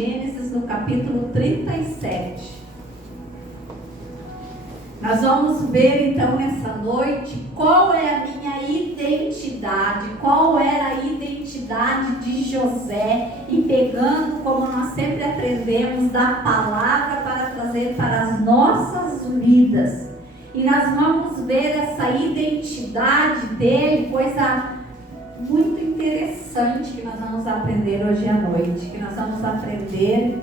Gênesis, no capítulo 37. Nós vamos ver então nessa noite qual é a minha identidade, qual era a identidade de José, e pegando, como nós sempre aprendemos, da palavra para trazer para as nossas vidas. E nós vamos ver essa identidade dele, coisa muito interessante que nós vamos aprender hoje à noite, que nós vamos aprender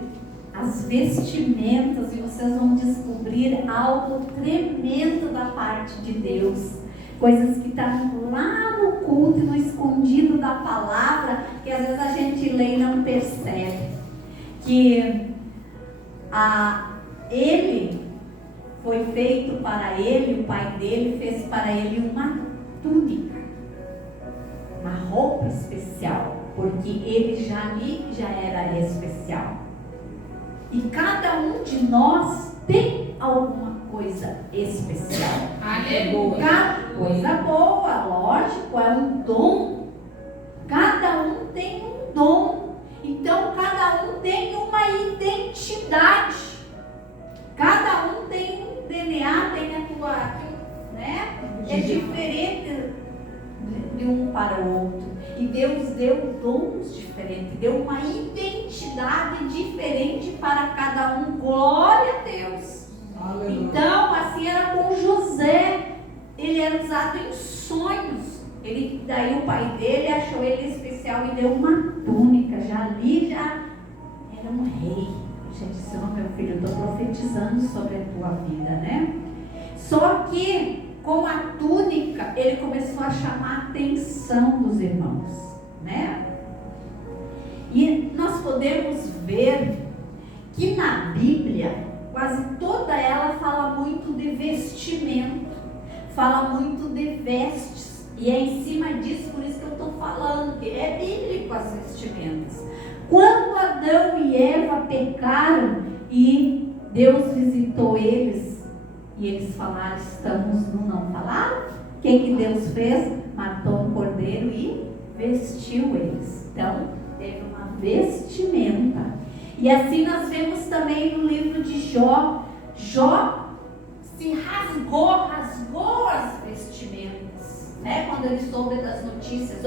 as vestimentas, e vocês vão descobrir algo tremendo da parte de Deus, coisas que estão lá no culto, no escondido da palavra, que às vezes a gente lê e não percebe, que ele foi feito para ele, o pai dele fez para ele uma túnica, uma roupa especial, porque ele já era especial. E cada um de nós tem alguma coisa especial. Aleluia. Coisa boa, lógico, é um dom. Cada um tem um dom. Então cada um tem uma identidade. Cada um tem um DNA, tem a tua, né? É diferente de um para o outro. E Deus deu dons diferentes, deu uma identidade diferente para cada um. Glória a Deus. Aleluia. Então, assim era com José. Ele era usado em sonhos. Daí o pai dele achou ele especial e deu uma túnica. Já era um rei. Já disse: não, meu filho, eu estou profetizando sobre a tua vida, né? Só que com a túnica, ele começou a chamar a atenção dos irmãos, né? E nós podemos ver que na Bíblia, quase toda ela fala muito de vestimento, fala muito de vestes, e é em cima disso, por isso que eu estou falando, que é bíblico as vestimentas. Quando Adão e Eva pecaram e Deus visitou eles, e eles falaram: estamos no não falar. O que Deus fez? Matou um cordeiro e vestiu eles. Então, teve uma vestimenta. E assim nós vemos também no livro de Jó. Jó se rasgou as vestimentas, né? Quando ele soube das notícias: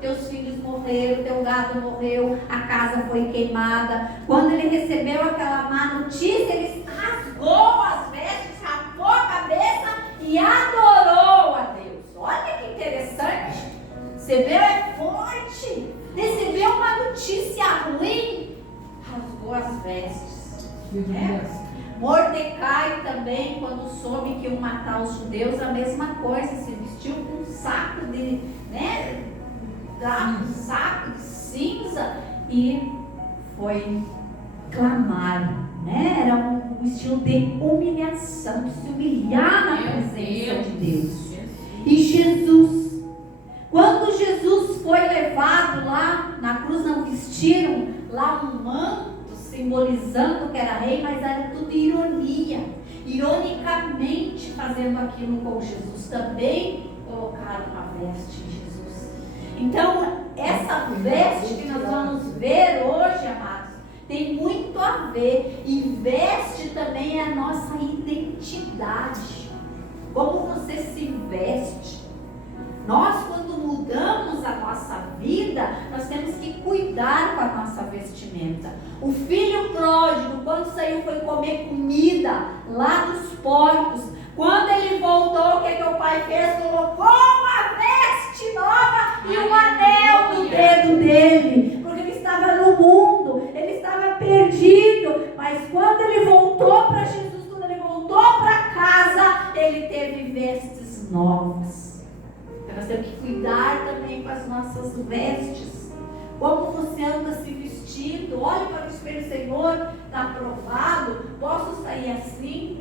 teus filhos morreram, teu gado morreu, a casa foi queimada. Quando ele recebeu aquela má notícia, ele rasgou as vestes, rapou a cabeça e adorou a Deus. Olha que interessante. Você vê, é forte. Recebeu uma notícia ruim, rasgou as vestes. Mordecai também, quando soube que iam matar os judeus, a mesma coisa, se vestiu com um saco de, um saco de cinza e foi clamar, né? Era um estilo de humilhação, de se humilhar na presença de Deus. E Jesus, quando Jesus foi levado lá na cruz, não vestiram lá um manto simbolizando que era rei, mas era tudo ironia. Ironicamente fazendo aquilo com Jesus, também colocaram uma veste em Jesus. Então, essa veste que nós vamos ver hoje, amados, tem muito a ver, e veste também é a nossa identidade. Como você se veste? Nós, quando mudamos a nossa vida, nós temos que cuidar com a nossa vestimenta. O filho pródigo, quando saiu, foi comer comida lá dos porcos. Quando ele voltou, o que o pai fez? Colocou uma veste nova e um anel no dedo dele, porque ele estava no mundo, ele estava perdido. Mas quando ele voltou para Jesus, quando ele voltou para casa, ele teve vestes novas. Então nós temos que cuidar também com as nossas vestes. Como você anda se vestindo? Olhe para o espelho: Senhor, está aprovado? Posso sair assim?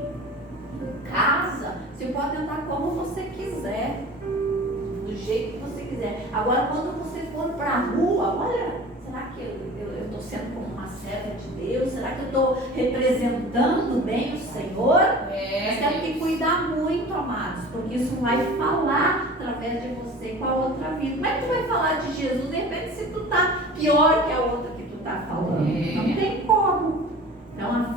Em casa, você pode andar como você quiser, do jeito que você quiser. Agora, quando você for para a rua, olha, será que eu estou sendo como uma serva de Deus? Será que eu estou representando bem o Senhor? Nós temos que cuidar muito, amados, porque isso vai falar através de você com a outra vida. Como é que tu vai falar de Jesus, de repente, se tu está pior que a outra que tu está falando? Não tem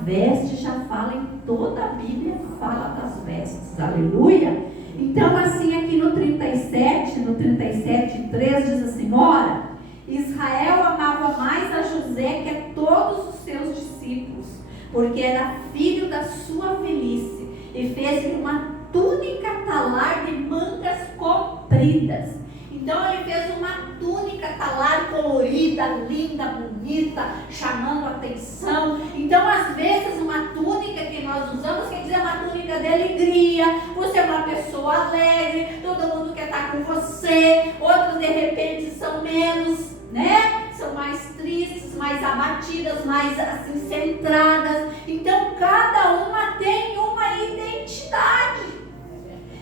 veste já fala em toda a Bíblia, fala das vestes, aleluia. Então assim aqui no 37:3 diz assim: ora, Israel amava mais a José que a todos os seus discípulos, porque era filho da sua velhice, e fez-lhe uma túnica talar de mangas compridas. Então ele fez uma túnica talar colorida, linda, bonita, chamando a atenção. Então às vezes uma túnica que nós usamos quer dizer uma túnica de alegria. Você é uma pessoa alegre, todo mundo quer estar com você. Outros de repente são menos, né? São mais tristes, mais abatidas, mais assim centradas. Então cada uma tem uma identidade.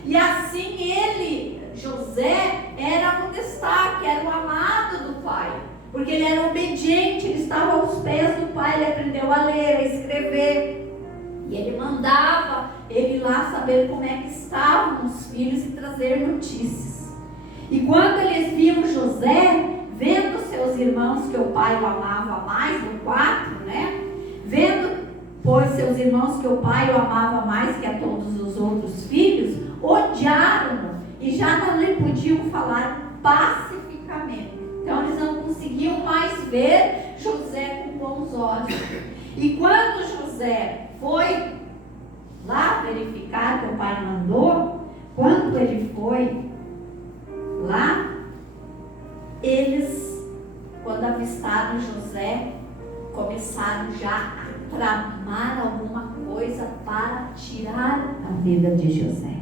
E assim ele, José, era um destaque, era o amado do pai, porque ele era obediente, ele estava aos pés do pai, ele aprendeu a ler, a escrever, e ele mandava ele ir lá saber como é que estavam os filhos e trazer notícias. E quando eles viam José, vendo seus irmãos que o pai o amava mais, no 4, né? Vendo, pois, seus irmãos que o pai o amava mais que a todos os outros filhos, odiaram-no e já não lhe podiam falar pacificamente. Então eles não conseguiam mais ver José com bons olhos. E quando José foi lá verificar que o pai mandou, quando ele foi lá, eles, quando avistaram José, começaram já a tramar alguma coisa para tirar a vida de José.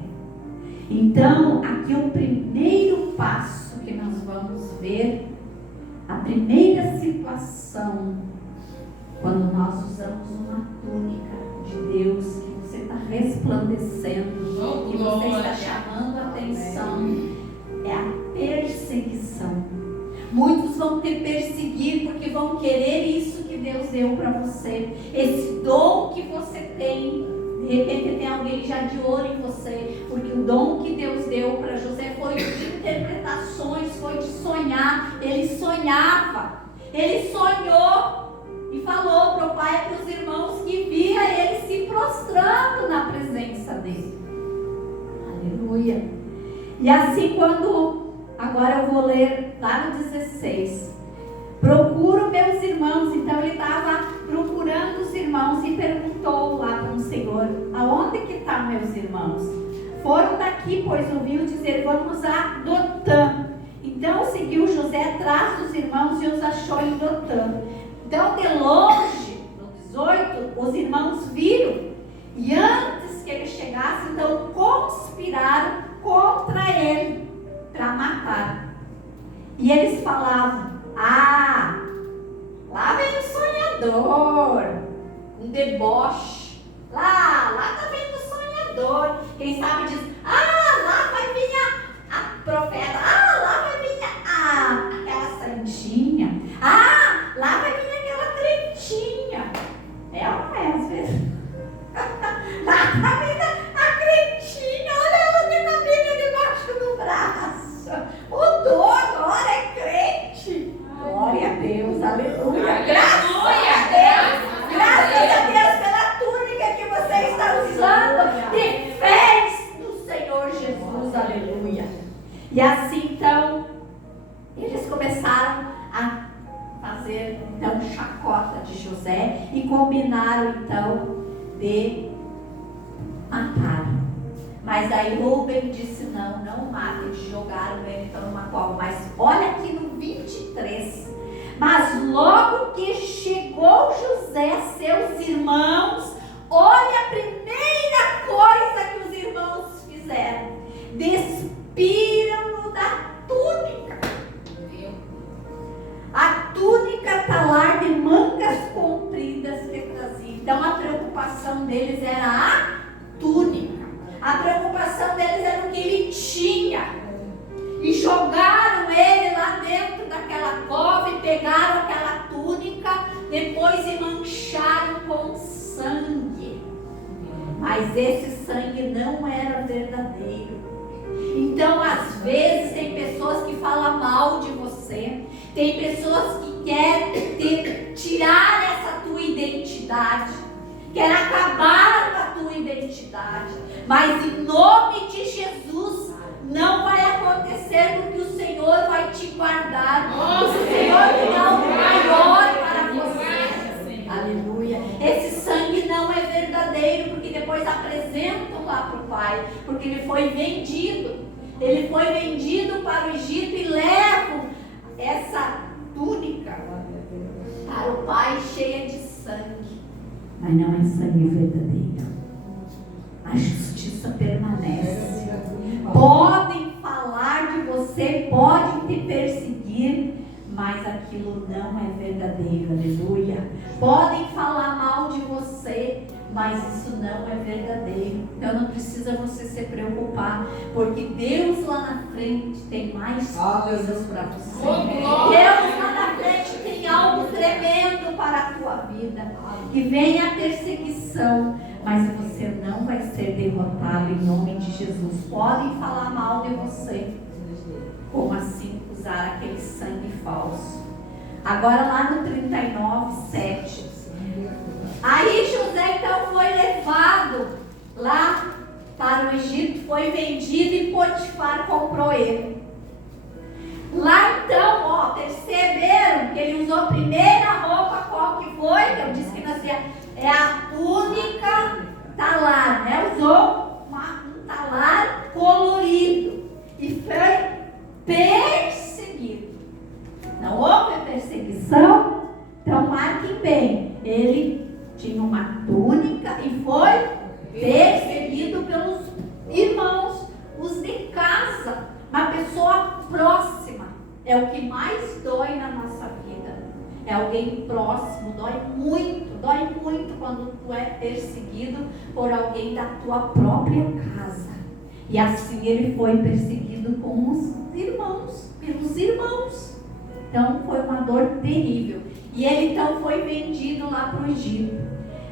Então, aqui o primeiro passo que nós vamos ver, a primeira situação, quando nós usamos uma túnica de Deus, que você está resplandecendo, que você está chamando a atenção, é a perseguição. Muitos vão te perseguir porque vão querer isso que Deus deu para você, esse dom que você tem. De repente tem alguém já de olho em você, porque o dom que Deus deu para José foi de interpretações, foi de sonhar. Ele sonhava, ele sonhou e falou para o pai e para os irmãos que via ele se prostrando na presença dele. Aleluia. E assim agora eu vou ler lá no 16. Procuro meus irmãos. Então ele estava procurando os irmãos e perguntou lá para o Senhor: aonde que estão meus irmãos? Foram daqui, pois ouviu dizer: vamos a Dotã. Então seguiu José atrás dos irmãos e os achou em Dotã. Então de longe, no 18, os irmãos viram, e antes que ele chegasse, então conspiraram contra ele para matar. E eles falavam: ah, lá vem o sonhador, um deboche. Lá tá vendo o sonhador. Quem sabe diz: ah, lá vai vir a profeta. Ah, lá vai vir aquela santinha. Ah, lá vai vir aquela crentinha. É ou não é às vezes? Lá tá vindo a crentinha. Olha ela de cabelo debaixo do braço. O dor agora é crente. Glória a Deus, aleluia. Graças a Deus. Graças a Deus pela túnica que você está usando de fé no Senhor Jesus, aleluia. E assim então, eles começaram a fazer então chacota de José e combinaram então de matar. Mas aí Rúben disse: não mate. Eles jogaram ele então numa cova. Mas olha aqui no 23. Mas logo que chegou José a seus irmãos, olha a primeira coisa que os irmãos fizeram: despiram-no da túnica. A túnica talar de mangas compridas que trazia. Então a preocupação deles era a túnica. A preocupação deles era o que ele tinha. E jogaram ele lá dentro daquela cova e pegaram aquela túnica, depois e mancharam com sangue. Mas esse sangue não era verdadeiro. Então, às vezes, tem pessoas que falam mal de você, tem pessoas que querem tirar essa tua identidade, identidade. Mas em nome de Jesus, não vai acontecer, porque o Senhor vai te guardar. O Senhor tem algo maior para você. Aleluia. Esse sangue não é verdadeiro, porque depois apresentam lá para o pai, porque ele foi vendido. Ele foi vendido para o Egito e levam essa túnica para o pai cheia de sangue. Mas não é sangue verdadeiro. A justiça permanece. Podem falar de você, podem te perseguir, mas aquilo não é verdadeiro. Aleluia. Podem falar mal de você, mas isso não é verdadeiro. Então não precisa você se preocupar, porque Deus lá na frente tem mais coisas para você. Deus lá na frente tem algo tremendo para a tua vida. Que vem a perseguição, mas você não vai ser derrotado em nome de Jesus. Podem falar mal de você, como assim usar aquele sangue falso. Agora lá no 39:7. Aí José então foi levado lá para o Egito, foi vendido e Potifar comprou ele. Lá então, perceberam que ele usou a primeira roupa, qual que foi? Que eu disse que nós é a túnica talar, né? Usou um talar colorido e foi perseguido. Não houve perseguição? Então marquem bem, ele tinha uma túnica e foi perseguido pelos irmãos, os de casa, uma pessoa próxima. É o que mais dói na nossa vida. É alguém próximo, dói muito quando tu é perseguido por alguém da tua própria casa. E assim ele foi perseguido com os irmãos, pelos irmãos. Então foi uma dor terrível. E ele então foi vendido lá para o Egito.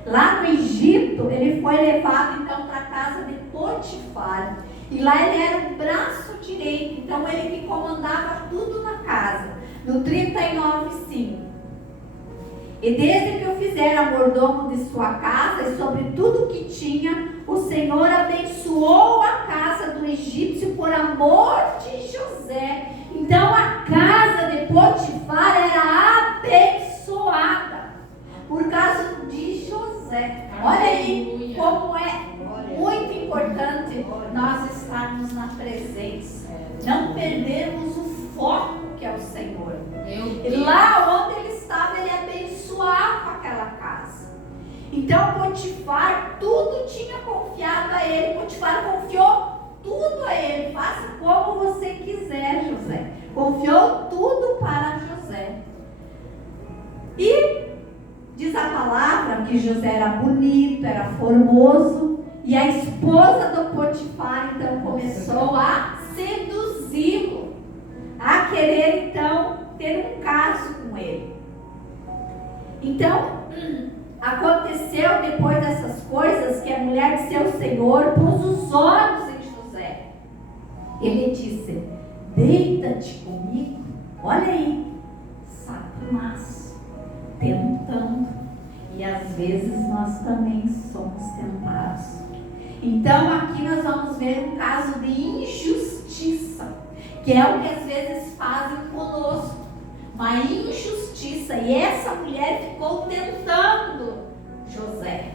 Lá no Egito, ele foi levado então para a casa de Potifar. E lá ele era o braço direito, então ele que comandava tudo na casa. No 39:5. E desde que o fizera mordomo de sua casa e sobre tudo que tinha, o Senhor abençoou a casa do egípcio por amor de José. Então a casa de Potifar era abençoada por causa de José. Olha aí como é muito importante nós estarmos na presença, não perdermos o foco que é o Senhor. E lá onde ele estava, ele abençoava aquela casa. Então Potifar tudo tinha confiado a ele. Potifar confiou tudo a ele. Faça como você quiser, José. Confiou tudo para José. E diz a palavra que José era bonito, era formoso. E a esposa do Potifar então começou a seduzi-lo, a querer então ter um caso com ele. Então, aconteceu depois dessas coisas que a mulher de seu senhor pôs os olhos em José. Ele disse: deita-te comigo. Olha aí, Satanás tentando. E às vezes nós também somos tentados. Então aqui nós vamos ver um caso de injustiça, que é o que às vezes fazem conosco. Uma injustiça. E essa mulher ficou tentando José.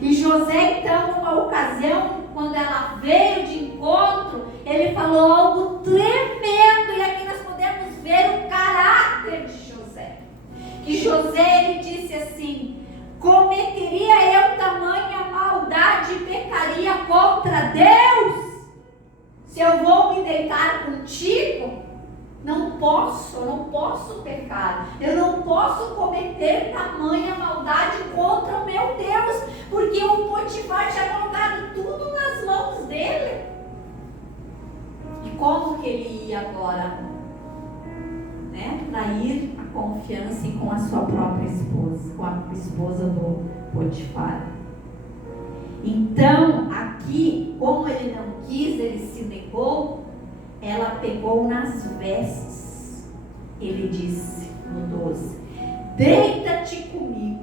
E José então, numa ocasião, quando ela veio de encontro, ele falou algo tremendo. E aqui nós podemos ver o caráter de José. Que José, ele disse assim: cometeria eu tamanha maldade e pecaria contra Deus? Se eu vou me deitar contigo? Não posso, eu não posso pecar. Eu não posso cometer tamanha maldade contra o meu Deus, porque o Potifar tinha colocado tudo nas mãos dele. E como que ele ia agora, né, trair a confiança e com a sua própria esposa, com a esposa do Potifar? Então, aqui, como ele não quis, ele se negou, ela pegou nas vestes. Ele disse no 12: deita-te comigo.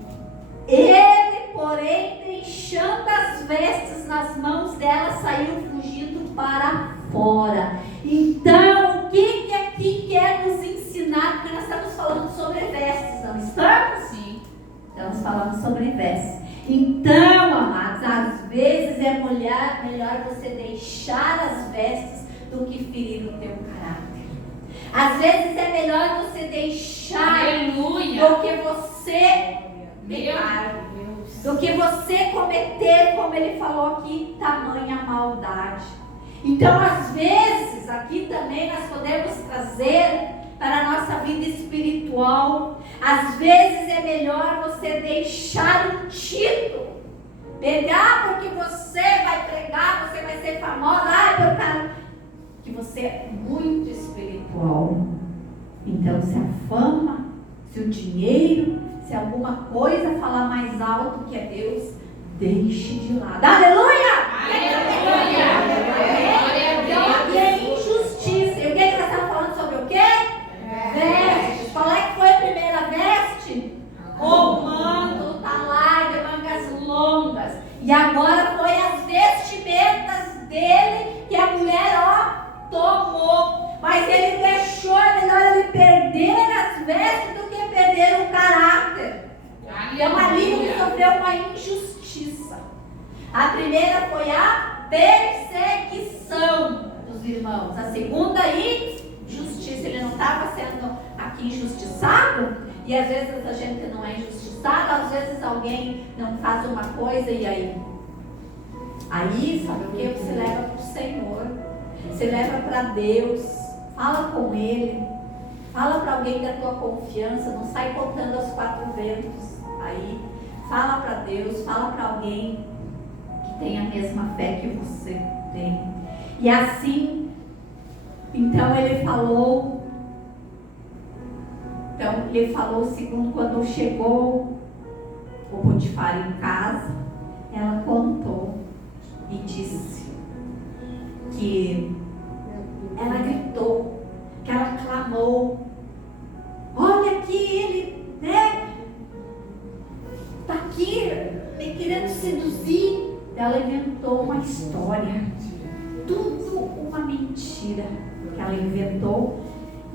Ele, porém, deixando as vestes nas mãos dela, saiu fugindo para fora. Então, o que aqui quer nos ensinar? Porque nós estamos falando sobre vestes, não estamos? Sim. Estamos falando sobre vestes. Então, amados, às vezes é melhor você deixar as vestes do que ferir o teu caráter. Às vezes é melhor você deixar do que você pecar, do que você cometer, como ele falou aqui, tamanha maldade. Então, às vezes, aqui também nós podemos trazer para a nossa vida espiritual. Às vezes é melhor você deixar um título, pegar porque você vai pregar, você vai ser famosa, que você é muito espiritual. Então, se a fama, se o dinheiro, se alguma coisa falar mais alto que é Deus, deixe de lado. Aleluia! Aleluia! Então, e é injustiça. E o que nós estamos falando sobre o quê? Vestes. Qual é que foi a primeira veste? O manto talar de mangas longas. E agora foi as vestimentas dele que a mulher, tomou. Mas ele deixou, é melhor ele perder as vestes do que perder o caráter. Então ali ele sofreu uma injustiça. A primeira foi a perseguição dos irmãos. A segunda, injustiça. Ele não estava sendo aqui injustiçado. E às vezes a gente não é injustiçado. Às vezes alguém não faz uma coisa e aí, sabe o que? Você leva para o Senhor. Você leva para Deus. Fala com Ele. Fala para alguém da tua confiança. Não sai contando aos quatro ventos. Aí, fala para Deus. Fala para alguém que tem a mesma fé que você tem. E assim, então ele falou. Segundo, quando chegou o Potifar em casa, ela contou e disse que ela gritou, que ela clamou: olha aqui, ele, tá aqui me querendo seduzir. Ela inventou uma história, tudo uma mentira que ela inventou.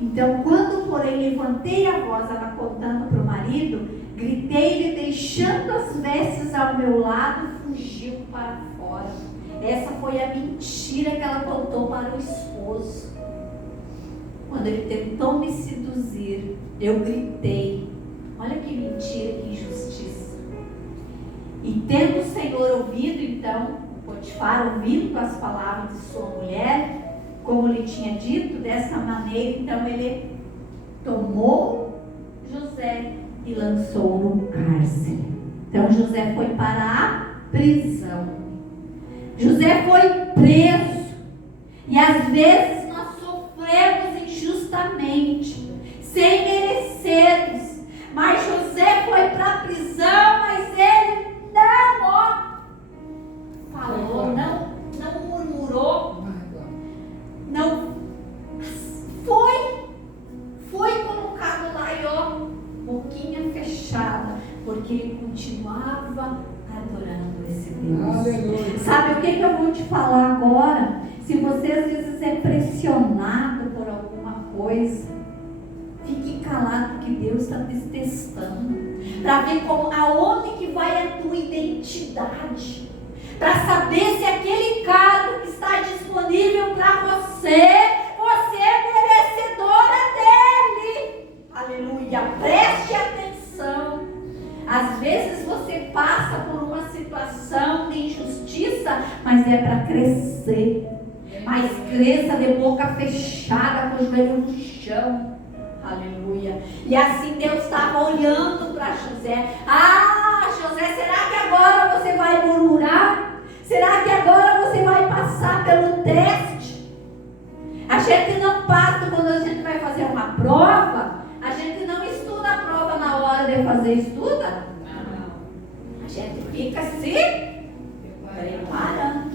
Então, quando, porém, levantei a voz, ela contando para o marido, gritei-lhe, deixando as vestes ao meu lado, fugiu para fora. Essa foi a mentira que ela contou para o esposo. Quando ele tentou me seduzir, eu gritei. Olha que mentira, que injustiça. E tendo o Senhor ouvido, então, Potifar, ouvindo as palavras de sua mulher, como lhe tinha dito, dessa maneira, então ele tomou José e lançou no cárcere. Então José foi para a prisão. José foi preso. E às vezes nós sofremos injustamente, sem merecermos. Mas José foi para a prisão, mas ele não falou, não murmurou. Não foi colocado lá e boquinha fechada, porque ele continuava adorando esse Deus. Aleluia. Sabe o que eu vou te falar agora? Se você às vezes é pressionado por alguma coisa, fique calado, porque Deus está te testando para ver aonde que vai a tua identidade, para saber se aquele cargo que está disponível para você é merecedora dele. Aleluia. Preste atenção. Às vezes você passa por uma situação de injustiça, mas é para crescer. Mas cresça de boca fechada, com o joelho no chão. Aleluia. E assim Deus estava olhando para José. José, será que agora você vai murmurar? Será que agora você vai passar pelo teste? A gente não passa quando a gente vai fazer uma prova. A gente não estuda a prova na hora de fazer, estuda? Não. A gente fica se preparando.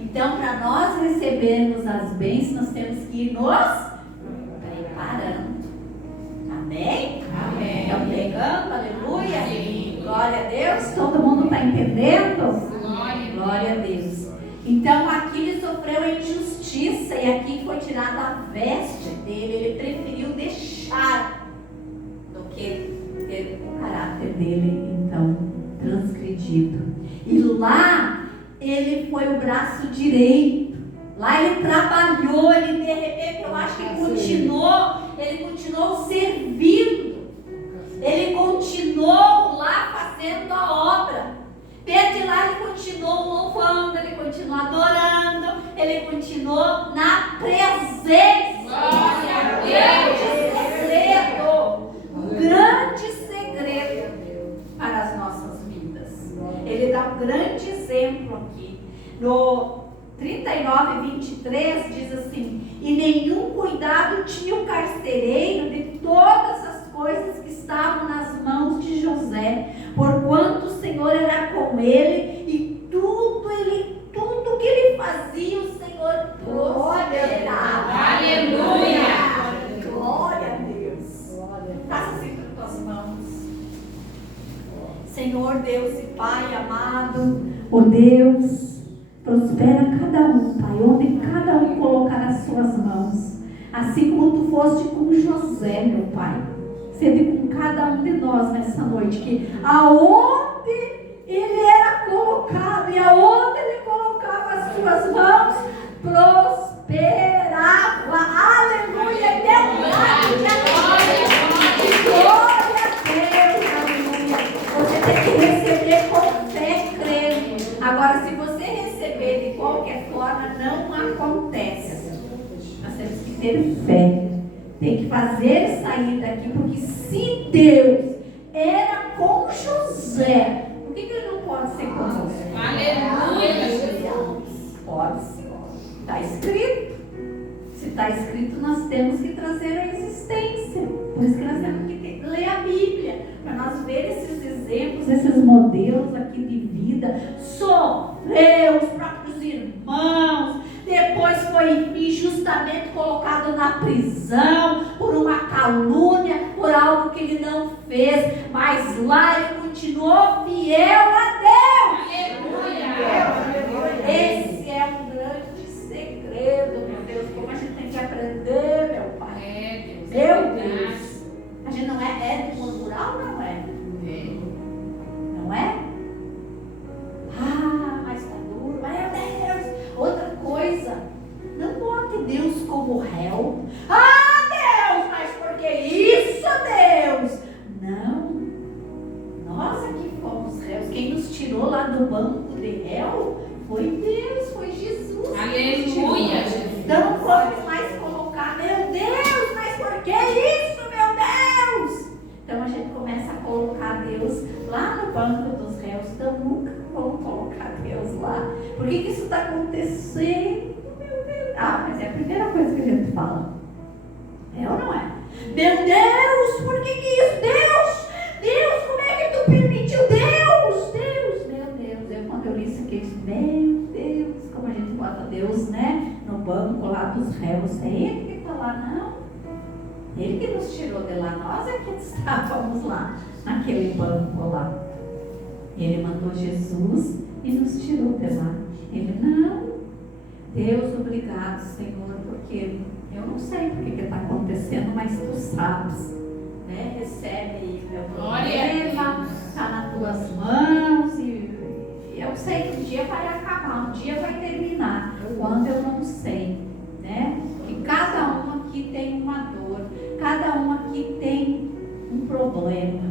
Então, para nós recebermos as bênçãos, nós temos que ir nos preparando. Amém? Amém. Estão pegando? Aleluia. Sim. Glória a Deus. Todo mundo está entendendo? Glória. Glória a Deus. Então aqui ele sofreu a injustiça e aqui foi tirada a veste dele. Ele preferiu deixar do que ter o caráter dele então transgredido. E lá ele foi o braço direito. Lá ele trabalhou, ele de repente eu acho que ele continuou servindo. Ele continuou lá fazendo a obra. Desde lá ele continuou louvando, ele continuou adorando, ele continuou na presença. Glória a Deus! Um grande segredo para as nossas vidas. Ele dá um grande exemplo aqui. No 39:23 diz assim: e nenhum cuidado tinha o carcereiro de todas as coisas que estavam nas mãos de José, porquanto o Senhor era com ele, e tudo que ele fazia, o Senhor prosperava. Aleluia! Glória a Deus. Faça assim para as tuas mãos. Senhor Deus e Pai amado, ó Deus, prospera cada um, Pai, onde cada um colocar as suas mãos, assim como tu foste com José, meu Pai. Sede com cada um de nós nessa noite, que aonde ele era colocado e aonde ele colocava as suas mãos, prosperava. Aleluia! Glória a Deus! Aleluia! Você tem que receber com fé, crendo. Agora, se você receber de qualquer forma, não acontece. Nós temos que ter fé. Tem que fazer sair daqui, porque se Deus era com José, por que ele não pode ser conosco? Aleluia! Pode sim. Está escrito. Se está escrito, nós temos que trazer a existência. Por isso que nós temos que ler a Bíblia, para nós ver esses exemplos, esses modelos aqui de vida. Sofreu os próprios irmãos. Depois foi injustamente colocado na prisão por uma calúnia, por algo que ele não fez. Mas lá ele continuou fiel a Deus. Aleluia! Esse é um grande segredo, meu Deus. Como a gente tem que aprender, meu Pai. Meu Deus. A gente não é de murmurar ou não é? Não é? Mas está duro. Meu Deus. Outra coisa, não bote Deus como réu. Deus, mas por que isso, Deus? Não. Nós aqui fomos réus. Quem nos tirou lá do banco de réu foi Deus, foi Jesus. Aleluia! Então não podemos mais colocar, meu Deus, mas por que isso, meu Deus? Então a gente começa a colocar Deus lá no banco dos réus. Então nunca vamos colocar Deus lá. Por que isso está acontecendo? Meu Deus. Mas é a primeira coisa que a gente fala. É ou não é? Meu Deus, por que isso? Deus, como é que tu permitiu? Deus, meu Deus. Quando eu li isso aqui, eu disse, meu Deus, como a gente bota Deus, né? No banco lá dos réus. É ele que está lá, não. Ele que nos tirou de lá. Nós é que estávamos lá, naquele banco lá. Ele mandou Jesus e nos tirou de lá. Ele, não. Deus, obrigado, Senhor, porque eu não sei o que está acontecendo, mas tu sabes, né? Recebe aí meu problema, está nas tuas mãos e eu sei que um dia vai acabar, um dia vai terminar, quando eu não sei, né? Que cada um aqui tem uma dor, cada um aqui tem um problema.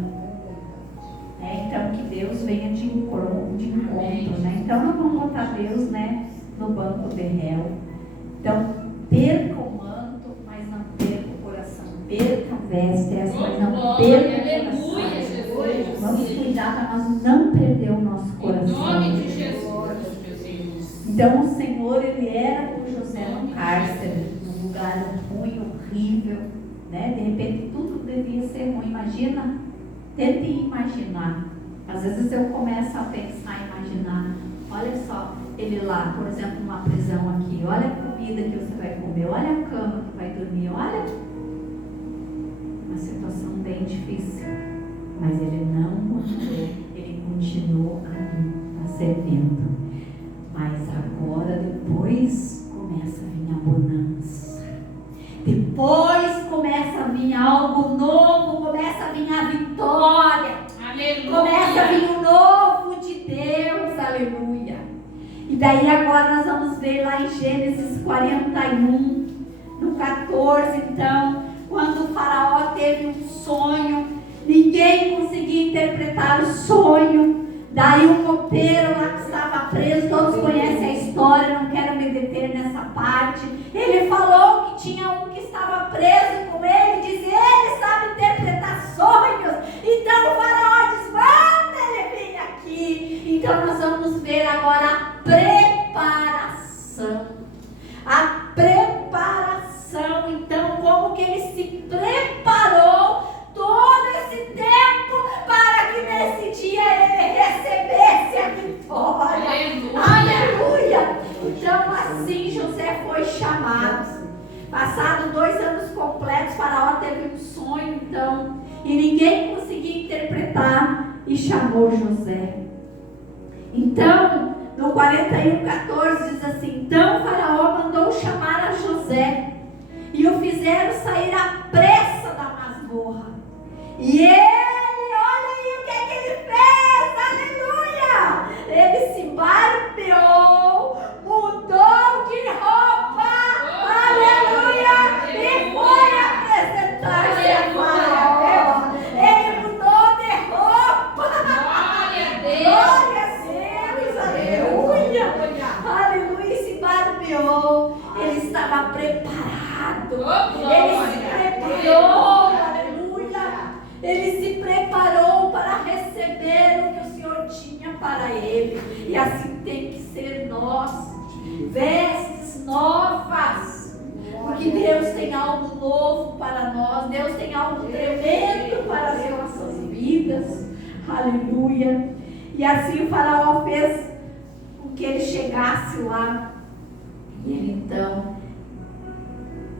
Então que Deus venha de encontro, né? Então não vamos botar Deus, né, no banco de réu. Então perca o manto, mas não perca o coração. Perca a veste, mas não perca o coração. Vamos cuidar para nós não perder o nosso coração. Em nome de Jesus, meu Deus. Então o Senhor, ele era com José no cárcere, num lugar ruim, horrível, né? De repente tudo devia ser ruim. Imagina. Tente imaginar. Às vezes eu começo a pensar, imaginar. Olha só, ele lá, por exemplo, numa prisão aqui. Olha a comida que você vai comer. Olha a cama que vai dormir. Olha. Uma situação bem difícil. Mas ele não mudou. Ele continuou ali, servindo. começa a vir o novo de Deus, aleluia. E daí agora nós vamos ver lá em Gênesis 41, no 14, então, quando o faraó teve um sonho, ninguém conseguia interpretar o sonho. Daí o copeiro lá que estava preso, todos conhecem a história, não quero me deter nessa parte. Ele falou que tinha um que estava preso com ele, diz, ele sabe interpretar sonhos. Então o faraó diz, manda ele vir aqui. Então nós vamos ver agora a preparação. A preparação, então, como que ele se preparou todo esse tempo para que nesse dia ele recebesse a vitória. Aleluia! Então assim José foi chamado. Passado 2 anos completos, Faraó teve um sonho, então, e ninguém conseguia interpretar, e chamou José. Então, no 41:14 diz assim, então Faraó mandou chamar a José e o fizeram sair à pressa da masmorra. E ele, olha aí o que é que ele fez, aleluia! Ele se barbeou, mudou de roupa, aleluia! E foi apresentar-se a Faraó. Ele mudou de roupa. Glória a Deus, aleluia! Aleluia, e se barbeou. Ele estava preparado. Ele se preparou. Ele se preparou para receber o que o Senhor tinha para ele. E assim tem que ser nós. Vestes novas. Porque Deus tem algo novo para nós. Deus tem algo tremendo para as nossas vidas. Aleluia. E assim o faraó fez com que ele chegasse lá. E ele então,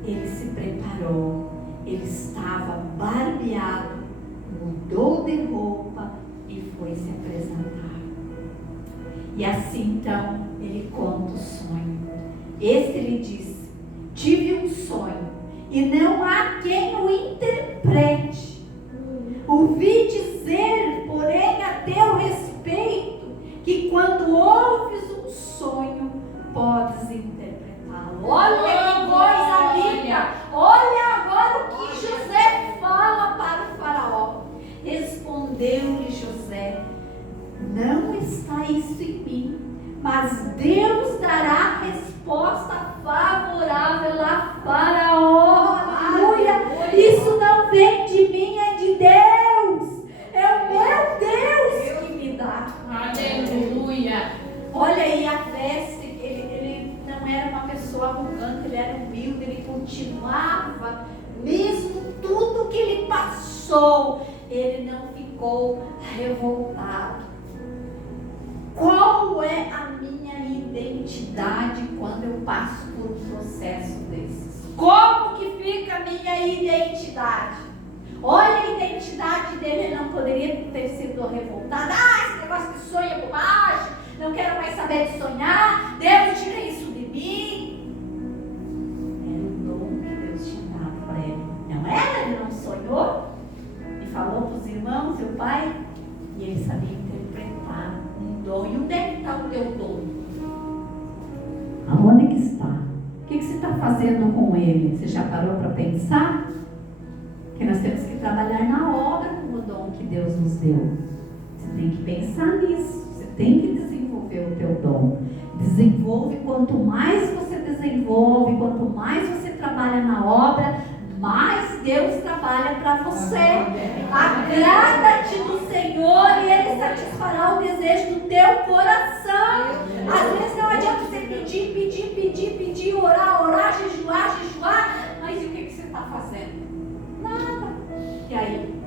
ele se preparou. Ele estava barbeado, mudou de roupa e foi se apresentar. E assim então ele conta o sonho. Este lhe disse, tive um sonho e não há quem o interprete. Ouvi dizer, porém, a teu respeito, que quando ouves um sonho, podes interpretá-lo. Olha que coisa linda! Olha agora o que José fala para o faraó. Respondeu-lhe José, não está isso em mim, mas Deus dará resposta favorável a faraó. Aleluia! Isso não vem de mim, é de Deus. É o meu Deus que me dá. Aleluia! Olha aí a veste, ele não era uma pessoa arrogante, ele era humilde, ele continuava, mesmo tudo que ele passou, ele não ficou revoltado. Qual é a minha identidade quando eu passo por um processo desses? Como que fica a minha identidade? Olha a identidade dele, ele não poderia ter sido revoltado. Esse negócio de sonho é bobagem, não quero mais saber de sonhar, Deus tira isso de mim. Era o dom que Deus tinha dado para ele. Não era? Ele não sonhou e falou para os irmãos, seu pai, e ele sabia interpretar um dom. E onde é que está o teu dom? Aonde que está? O que você está fazendo com ele? Você já parou para pensar? Que nós temos que trabalhar na obra com o dom que Deus nos deu. Você tem que pensar nisso. Você tem que desenvolver o teu dom. Desenvolve, quanto mais você desenvolve, quanto mais você trabalha na obra, mais Deus trabalha para você. Agrada-te do Senhor e Ele satisfará o desejo do teu coração. Às vezes não adianta você pedir, orar, jejuar. Mas e o que você está fazendo? Nada. E aí?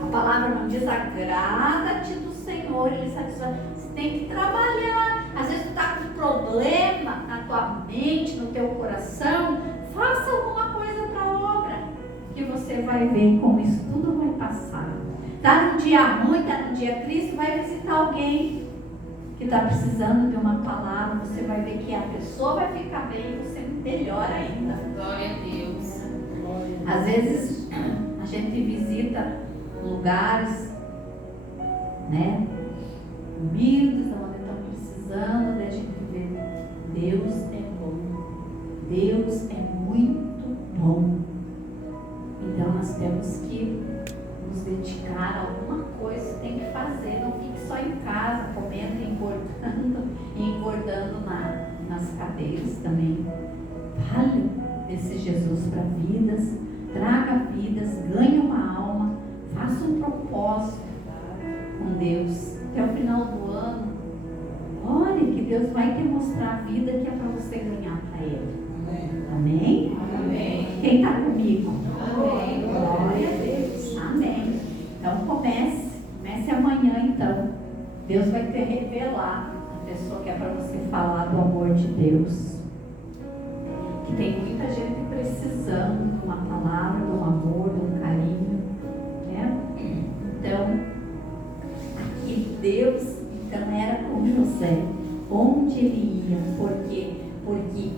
A palavra não diz agrada-te do Senhor, Ele satisfaz. Você tem que trabalhar. Às vezes tu está com um problema na tua mente, no teu coração. Faça alguma coisa para a obra, que você vai ver como isso tudo vai passar. Está num dia ruim, está num dia triste, vai visitar alguém que está precisando de uma palavra. Você vai ver que a pessoa vai ficar bem e você melhor ainda. Glória a Deus. Às vezes a gente visita lugares né? Humildes, onde estão precisando da gente ver. Deus é bom. Deus é muito bom. Então nós temos que nos dedicar a alguma coisa, tem que fazer. Não fique só em casa, comendo e engordando nas cadeiras também. Fale desse Jesus para vidas, traga vidas, ganhe uma alma, faça um propósito com Deus. Até o final do ano, olha que Deus vai te mostrar a vida que é para você ganhar para Ele. Amém? Amém. Quem está comigo? Amém. Glória a Deus. Amém. Então comece amanhã então. Deus vai te revelar a pessoa que é para você falar do amor de Deus. Que tem muita gente precisando de uma palavra, de um amor, de um carinho, né? Então, aqui Deus então era com José, onde ele ia, porque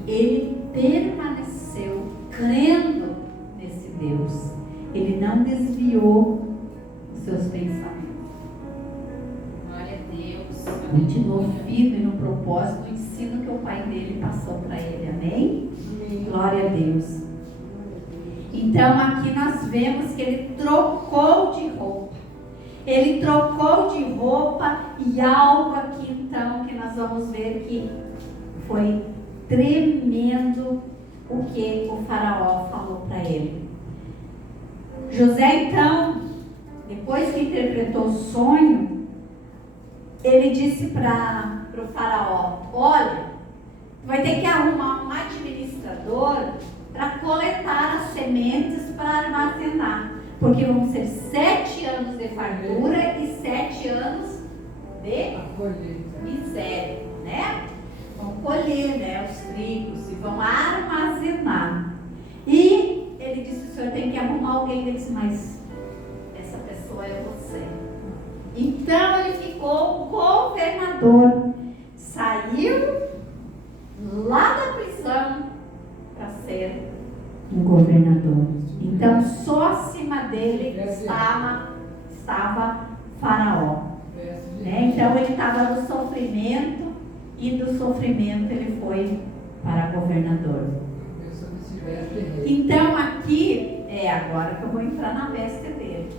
ele permaneceu crendo nesse Deus. Ele não desviou os seus pensamentos. Glória a Deus. Continuou firme no propósito, no ensino que o pai dele passou para ele. Amém? Glória a Deus. Então aqui nós vemos que ele trocou de roupa. Ele trocou de roupa e algo aqui então que nós vamos ver que foi tremendo o que o faraó falou para ele. José então, depois que interpretou o sonho, ele disse para o faraó: olha, vai ter que arrumar um administrador para coletar as sementes para armazenar, porque vão ser 7 anos de fartura e 7 anos de miséria, né? Vão colher, né, os trigos e vão armazenar. E ele disse: o senhor tem que arrumar alguém. Ele disse: mas essa pessoa é você. Então ele ficou governador, saiu lá da prisão para ser um governador. Então só acima dele estava Faraó, né? Então ele estava no sofrimento, e do sofrimento ele foi para governador. Então aqui, agora que eu vou entrar na veste dele.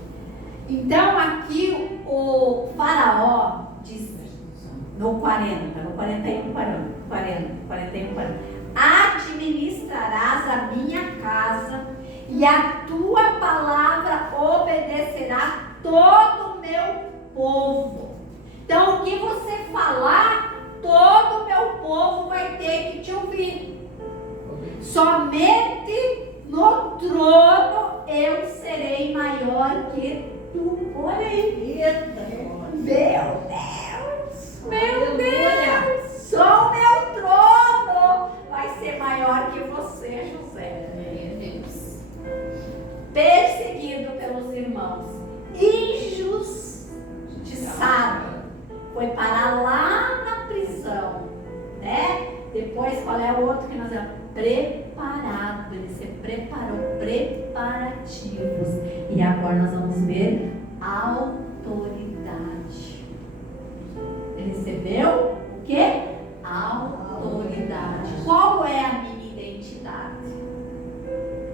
Então aqui o Faraó disse no 41, administrarás a minha casa e a tua palavra obedecerá todo o meu povo. Então o que você falar, todo o meu povo vai ter que te ouvir. Somente no trono eu serei maior que tu. Olha aí, meu Deus, meu Deus, só o meu trono vai ser maior que você, José. Meu Deus. Perseguido pelos irmãos, injustiçado, foi parar lá na prisão, né? Depois, qual é o outro que nós vemos? Preparado, ele se preparou, preparativos. E agora nós vamos ver autoridade. Ele recebeu o quê? Autoridade. Qual é a minha identidade?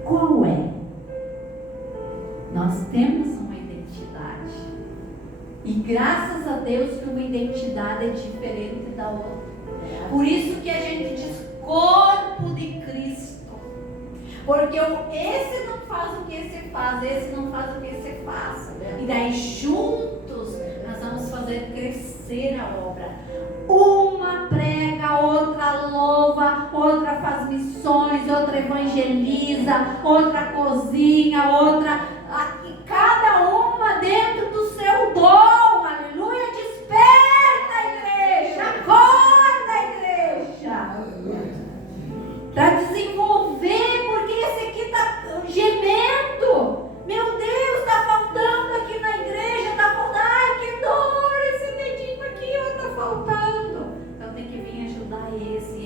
Qual é? Nós temos uma identidade. E graças a Deus que uma identidade é diferente da outra. Por isso que a gente diz corpo de Cristo. Porque esse não faz o que esse faz, esse não faz o que esse faz. E daí juntos nós vamos fazer crescer a obra. Uma prega, outra louva, outra faz missões, outra evangeliza, outra cozinha, outra... Cada uma dentro do seu dom. Aleluia, desperta, igreja, acorda, igreja. Para desenvolver, porque esse aqui está gemendo. Meu Deus, está faltando aqui na igreja, está faltando. Ai, que dor, esse dedinho aqui está faltando. Então tem que vir ajudar esse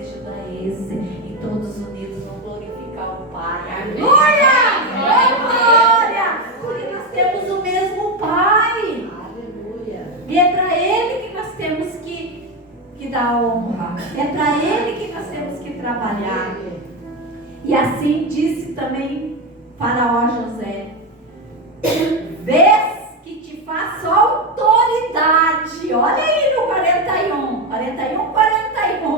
ajudar esse. E todos unidos vão glorificar o Pai. Aleluia! E assim disse também Faraó a José: vês que te faço autoridade. Olha aí no 41,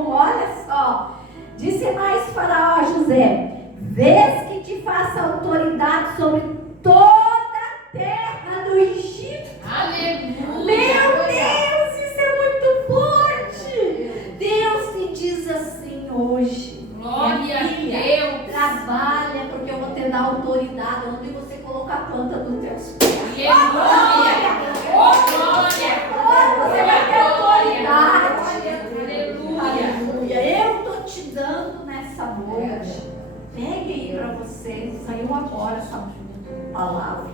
olha só. Disse mais Faraó a José: vês que te faço autoridade sobre toda a terra do Egito. Aleluia. Meu Deus, isso é muito forte. Deus me diz assim hoje: Glória a filha, Deus. trabalha, porque eu vou te dar autoridade onde você colocar a planta dos teus pés. Aleluia. Oh, glória. Você vai ter autoridade. Aleluia. Aleluia. Eu estou te dando nessa noite. Pegue aí para você. Saiu agora essa palavra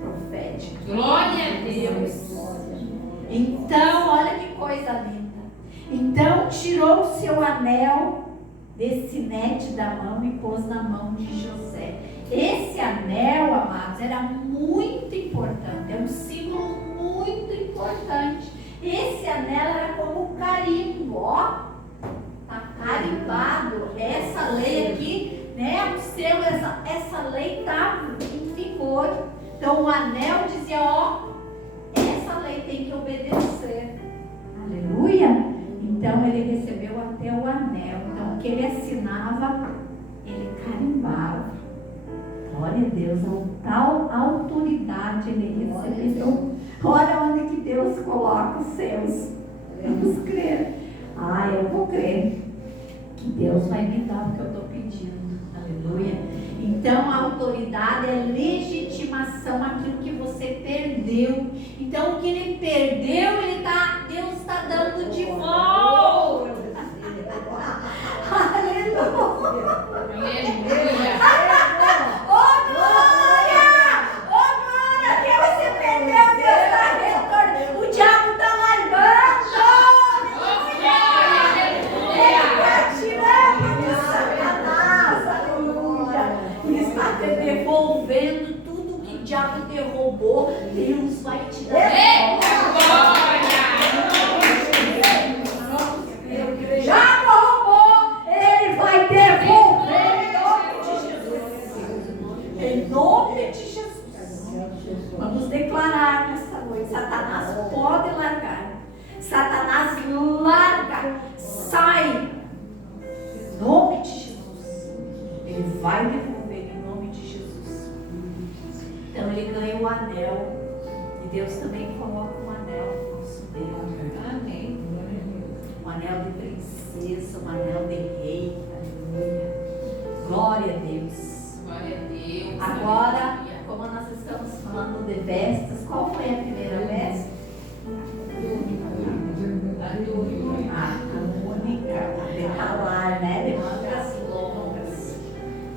profética. Glória a Deus. Então, olha que coisa linda. Então tirou o seu anel de sinete da mão e pôs na mão de José. Esse anel, amados, era muito importante. É um símbolo muito importante. Esse anel era como um carimbo, ó. Tá carimbado. Essa lei aqui, né? O seu, essa lei está em vigor. Então o anel dizia, ó, essa lei tem que obedecer. Aleluia. Então ele recebeu até o anel. Então o que ele assinava, ele carimbava. Glória a Deus, a tal autoridade ele recebeu. Olha onde que Deus coloca os seus. Vamos crer. Eu vou crer que Deus vai me dar o que eu estou pedindo. Aleluia. Então a autoridade é legitimação, aquilo que você perdeu. Então o que ele perdeu, Deus está dando de volta. Aleluia. Aleluia. Oh glória! Oh glória! O que você perdeu, Deus está retornando. O diabo está largando. Ele está tirando de Satanás. Aleluia. Ele está te devolvendo tudo que o diabo derrubou. Deus vai te dar. Já roubou, ele vai devolver em nome de Jesus. Vamos declarar nessa noite: Satanás pode largar. Satanás larga, sai. Em nome de Jesus. Ele vai devolver em nome de Jesus. Então ele ganha o anel. E Deus também coloca um anel no nosso dedo. Amém. Um anel de princesa, um anel de rei. Aleluia. Glória a Deus. Glória a Deus. Agora, como nós estamos falando de vestes, qual foi a primeira veste? A túnica, de falar, né? De mangas longas.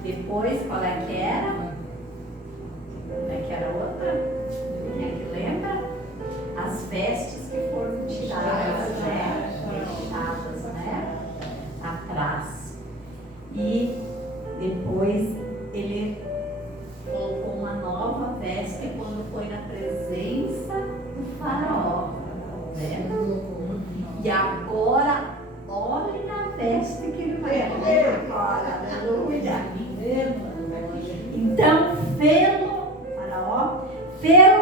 Depois, qual é que era? Como é que era a outra? Quem é que lembra? As vestes que foram tiradas, né? Deixadas, né? Atrás. E depois ele colocou uma nova veste quando foi na presença do faraó, né? E agora, olhe na veste que ele vai ter agora. Aleluia. Então, fê-lo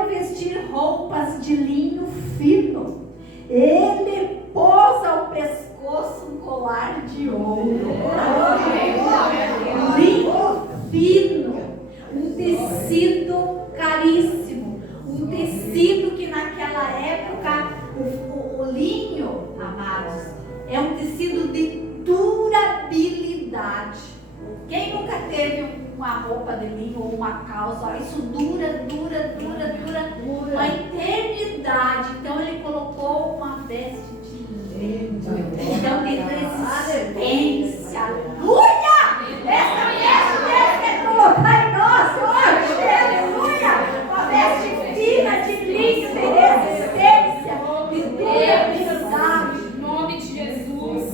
vestir roupas de linho fino. Ele pôs ao pescoço um colar de ouro. Linho fino, um tecido caríssimo, um tecido que naquela época, o linho, amados, é um tecido de durabilidade. Quem nunca teve uma roupa de linho ou uma calça, ó, isso dura uma eternidade. Então ele colocou uma veste de linho. Então de resistência. Aleluia! Essa veste Deus quer colocar em nós hoje. Aleluia! Uma veste fina de linho, de resistência, de durabilidade. Em nome de Jesus.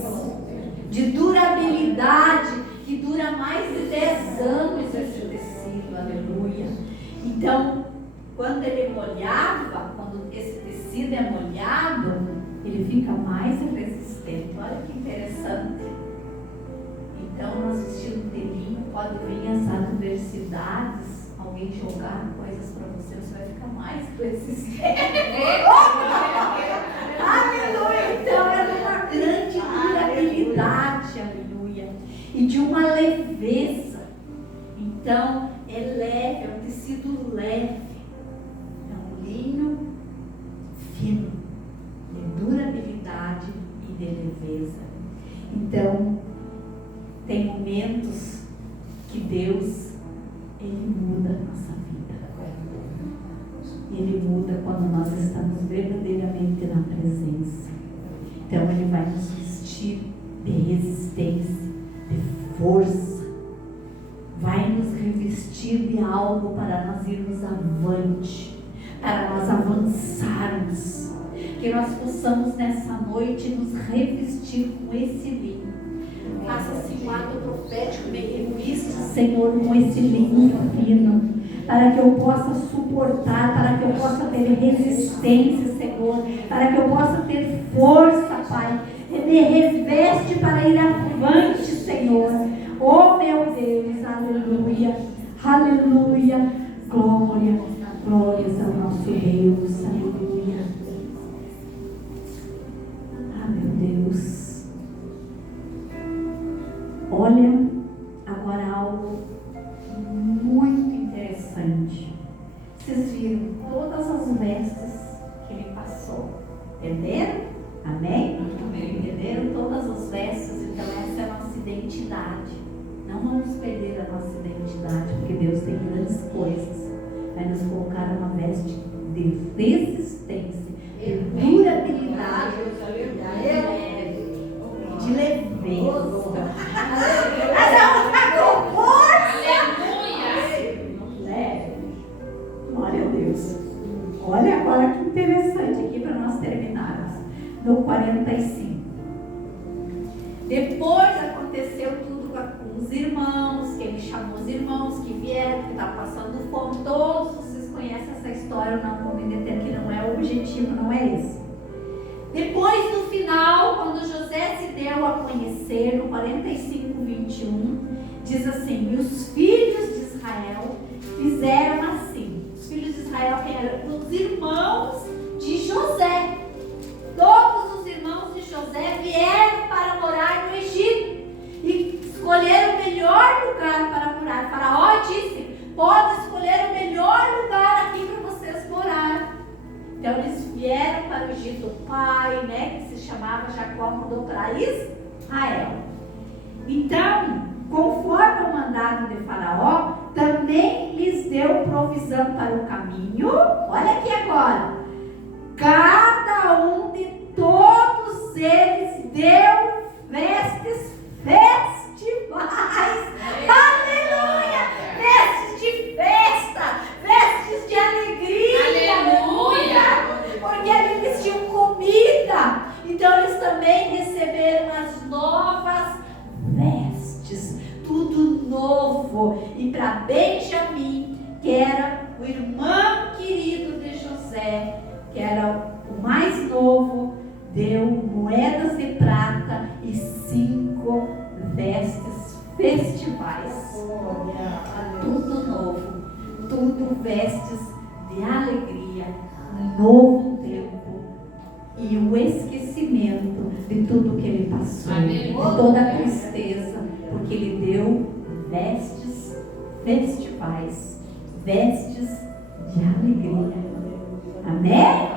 De durabilidade, que dura mais de 10 anos esse tecido, aleluia. Então, quando ele molhava, quando esse tecido é molhado, ele fica mais resistente. Olha que interessante. Então, nós vestidos de linho, pode vir as adversidades, alguém jogar coisas para você, você vai ficar mais resistente. Aleluia! Então, é uma grande durabilidade, aleluia, e de uma leveza. Então, é leve, é um tecido leve, é um linho fino, de durabilidade e de leveza. Então, tem momentos que Deus, Ele muda a nossa vida. Ele muda quando nós estamos verdadeiramente na presença. Então, Ele vai nos vestir de resistência, de força. Vai nos revestir de algo para nós irmos avante, para nós avançarmos. Que nós possamos nessa noite nos revestir com esse linho. Faça-se um ato profético, me revista, Senhor, com esse linho fino, para que eu possa suportar, para que eu possa ter resistência, Senhor, para que eu possa ter força, Pai. Me reveste para ir avante, Senhor. Oh, meu Deus, aleluia, aleluia, glória, glórias ao nosso Deus, aleluia. Ah, meu Deus. Olha, agora algo muito interessante. Vocês viram todas as vestes que ele passou. Entenderam? Amém? Entenderam todas as vestes? Então essa é a nossa identidade. Não vamos perder a nossa identidade, porque Deus tem grandes coisas. Vai nos colocar uma veste de resistência, de durabilidade, de leveza. Nós vamos ficar com força. Leve. Glória a Deus. Olha agora que interessante aqui para nós terminarmos. No 45. Depois aconteceu tudo com os irmãos, que ele chamou os irmãos que vieram, que estavam passando fome. Todos vocês conhecem essa história, eu não vou me deter, que não é o objetivo, não é esse. Depois, no final, quando José se deu a conhecer, no 45, 21, diz assim: e os filhos de Israel fizeram assim. Os filhos de Israel eram os irmãos de José. Todos os irmãos de José vieram para morar no Egito e escolheram o melhor lugar para morar. Faraó disse: pode escolher o melhor lugar aqui para vocês morar. Então eles vieram para o Egito. O pai, né, que se chamava Jacó, mudou para Israel. Então, conforme o mandado de Faraó, também lhes deu provisão para o caminho. Olha aqui agora. Cada um de todos eles deu vestes festivais. Aleluia! Vestes de festa, vestes de alegria. Aleluia! Porque eles tinham comida. Então eles também receberam as novas vestes. Tudo novo. E para Benjamim, que era o irmão querido de José, que era o mais novo, deu moedas de prata e 5 vestes festivais. Tudo novo, tudo vestes de alegria, um novo tempo e o esquecimento de tudo que ele passou, de toda a tristeza, porque ele deu vestes festivais, vestes de alegria. Amém?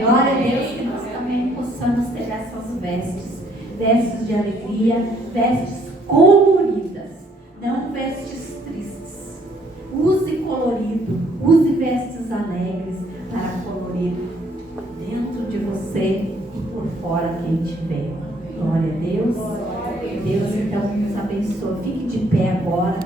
Glória a Deus, que nós também possamos ter essas vestes, vestes de alegria, vestes coloridas, não vestes tristes. Use colorido, use vestes alegres para colorir dentro de você e por fora quem te vê. Glória a Deus. Deus então nos abençoe. Fique de pé agora.